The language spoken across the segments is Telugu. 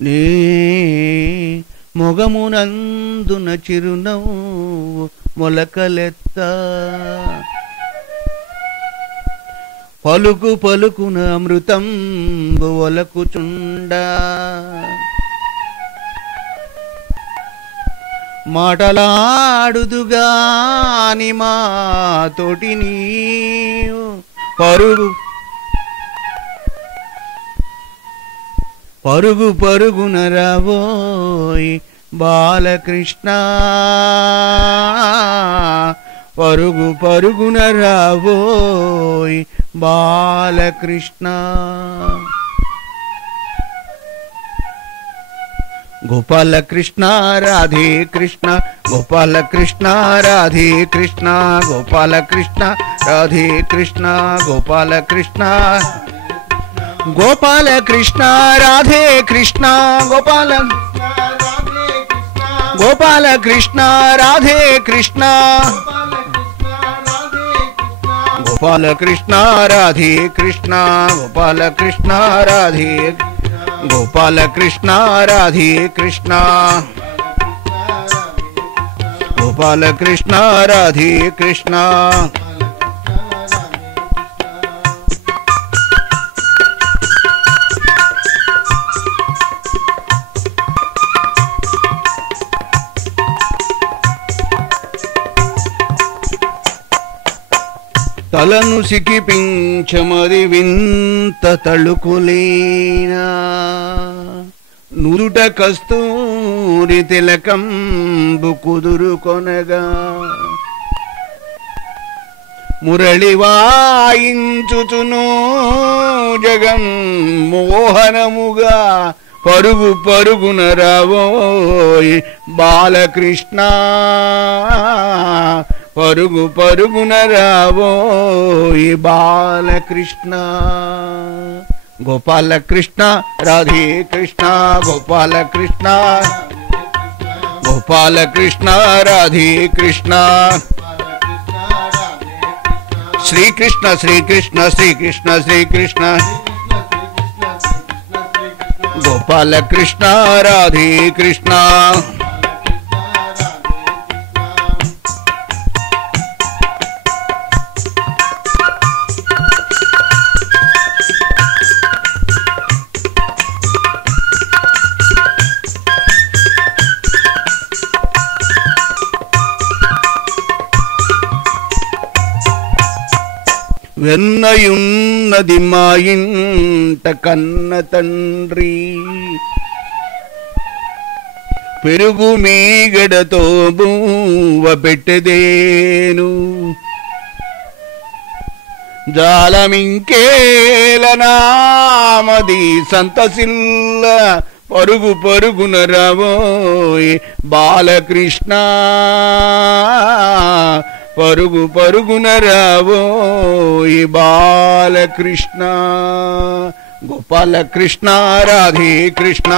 నీ మొగమునందున చిరునవ్వు మొలకలెత్త పలుకు పలుకున అమృతం ఒలకుచుండా మాటలాడుదుగాని మా తోటి నీవు పరుగు పరుగున రావోయ్ బాలకృష్ణ పరుగు పరుగున రావోయ్ బాలకృష్ణ గోపాల కృష్ణ రాధే కృష్ణ గోపాల కృష్ణ రాధే కృష్ణ గోపాల కృష్ణ రాధే కృష్ణ గోపాల కృష్ణ గోపాల కృష్ణ రాధే కృష్ణ గోపాల గోపాల కృష్ణ రాధే కృష్ణ గోపాల కృష్ణ రాధే కృష్ణ గోపాల కృష్ణ రాధే గోపాల కృష్ణ రాధే కృష్ణ గోపాల కృష్ణ రాధే కృష్ణ తలను సికిపించమది వింత తళుకులేనా నుదుట కస్తూరి తిలకంబు కుదురుకొనగా మురళి వాయించుచును జగన్ మోహనముగా పరుగు పరుగున రావోయ్ బాలకృష్ణ పరుగు పరుగున రావోయ్ బాలకృష్ణ గోపాల కృష్ణ రాధే కృష్ణ గోపాల కృష్ణ గోపాల కృష్ణ రాధే కృష్ణ శ్రీకృష్ణ శ్రీకృష్ణ శ్రీకృష్ణ శ్రీకృష్ణ గోపాల కృష్ణ రాధే కృష్ణ వెన్నయున్నది మా ఇంట కన్న తండ్రి పెరుగు మీగడతో బువ్వ పెట్టెదేను జాలమింకేలనామది సంతసిల్ల పరుగు పరుగున రావోయ్ బాలకృష్ణ పరుగు పరుగున రావోయ్ బాలకృష్ణ గోపాల కృష్ణ రాధే కృష్ణ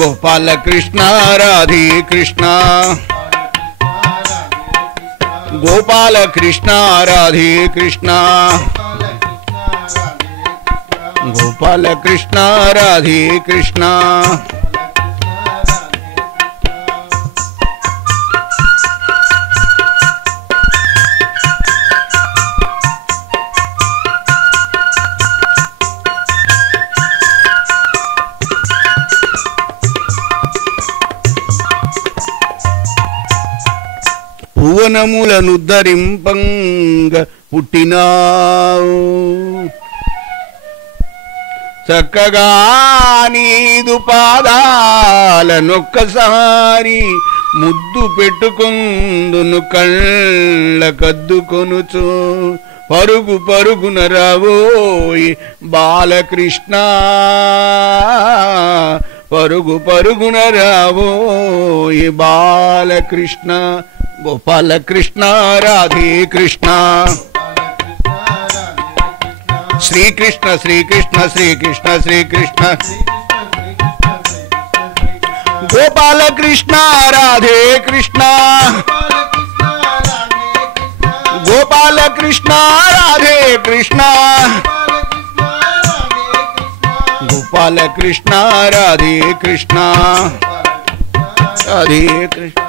గోపాల కృష్ణ రాధే కృష్ణ గోపాల కృష్ణ రాధే కృష్ణ గోపాల కృష్ణ రాధే కృష్ణ భువనములను ధరింపంగ పుట్టినావు చక్కగా నీదు పాదాలనొక్కసారి ముద్దు పెట్టుకుందును కళ్ళ కద్దుకొనుచు పరుగు పరుగున రావోయ్ బాలకృష్ణ పరుగు పరుగున రావోయ్ బాలకృష్ణ గోపాల కృష్ణ రాధే కృష్ణ శ్రీకృష్ణ శ్రీకృష్ణ శ్రీకృష్ణ శ్రీకృష్ణ గోపాల కృష్ణ రాధే కృష్ణ గోపాల కృష్ణ రాధే కృష్ణ ಗೋಪಾಲ ಕೃಷ್ಣ ರಾಧೆ ಕೃಷ್ಣ ರಾಧೆ ಕೃಷ್ಣ